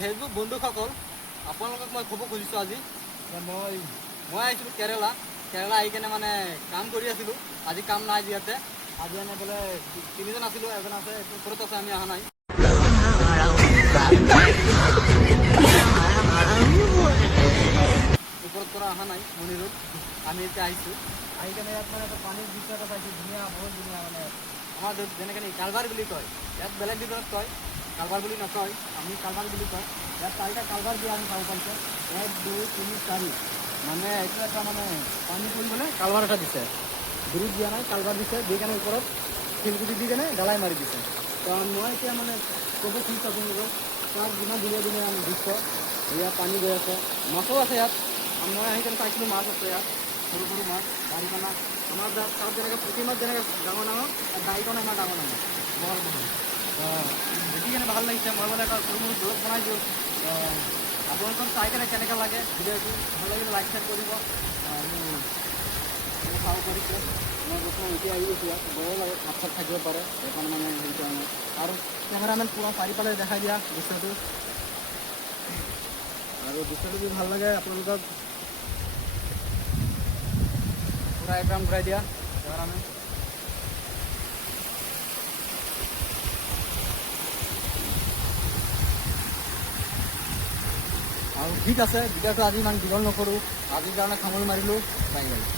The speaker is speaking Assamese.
ফেচবুক বন্ধুসকল, আপোনালোকক মই ক'ব খুজিছোঁ আজি যে মই আহিছিলোঁ কেৰেলা আহি কেনে মানে কাম কৰি আছিলোঁ। আজি কাম নাই যিহেতু আজি আমি বোলে তিনিজন আছিলোঁ, এজন আছে ওপৰত আছে, আমি অহা নাই। ওপৰত পৰা অহা নাই মণিৰুত, আমি এতিয়া আহিছোঁ। আহি কেনে ইয়াত মানে এটা পানীৰ দৃশ্য এটা পাইছোঁ, ধুনীয়া, বহুত ধুনীয়া। মানে আমাৰ যেনেকৈ কালভাৰ বুলি কয়, ইয়াত বেলেগ ভিতৰত কয়, কালভাৰ বুলি নকয়, আমি কালভাৰ বুলি কয়। ইয়াত চাৰিটা কালভাৰ দিয়া আমি চাব পাৰিছোঁ, 1, 2, 3, 4। মানে এইটো এটা মানে পানী পৰিবলৈ কালভাৰ এটা দিছে, ব্ৰিজ দিয়া নাই, কালভাৰ দিছে, দি কেনে ওপৰত শিলগুটি দি কেনে ঢালাই মাৰি দিছে। তো মই এতিয়া মানে ক'ব খুজিছোঁ আপোনালোকক, তাত যিমান ধুনীয়া ধুনীয়া দৃশ্য, ইয়াত পানী গৈ আছে, মাছো আছে ইয়াত। মই আহি কেনে চাইছিলোঁ, মাছ আছে ইয়াত, সৰু সৰু মাছ, দাৰিকণা। আমাৰ তাত যেনেকৈ পুঠি মাছ যেনেকৈ ডাঙৰ ডাঙৰ, দাৰিকণা ইমান ডাঙৰ ডাঙৰ, বহল বহল। দেখি কেনে ভাল লাগিছে। মই মানে এটা সৰু সৰু ব্লগ বনাই দিওঁ। আপোনালোকক চাই কেনে কেনেকৈ লাগে ভিডিঅ'টো, ভাল লাগিলে লাইক শ্বেয়াৰ কৰিব। চাব পাৰিছে, মই বৰ্তমান এতিয়া আহি গৈছোঁ ইয়াত, বয়ো লাগে, ভাত চাত থাকিব পাৰে, সেইকাৰণে মানে হেৰিটো আমাৰ আৰু কেমেৰামেন পূৰা চাৰিওফালে দেখাই দিয়া দৃশ্যটো। আৰু দৃশ্যটো যদি ভাল লাগে আপোনালোকক পূৰা একদম ঘূৰাই দিয়া কেমেৰামেন। আৰু ঠিক আছে, ভিডিঅ'টো আজি ইমান দীঘল নকৰোঁ, আজিৰ কাৰণে সামৰি মাৰিলোঁ, বাই বাই।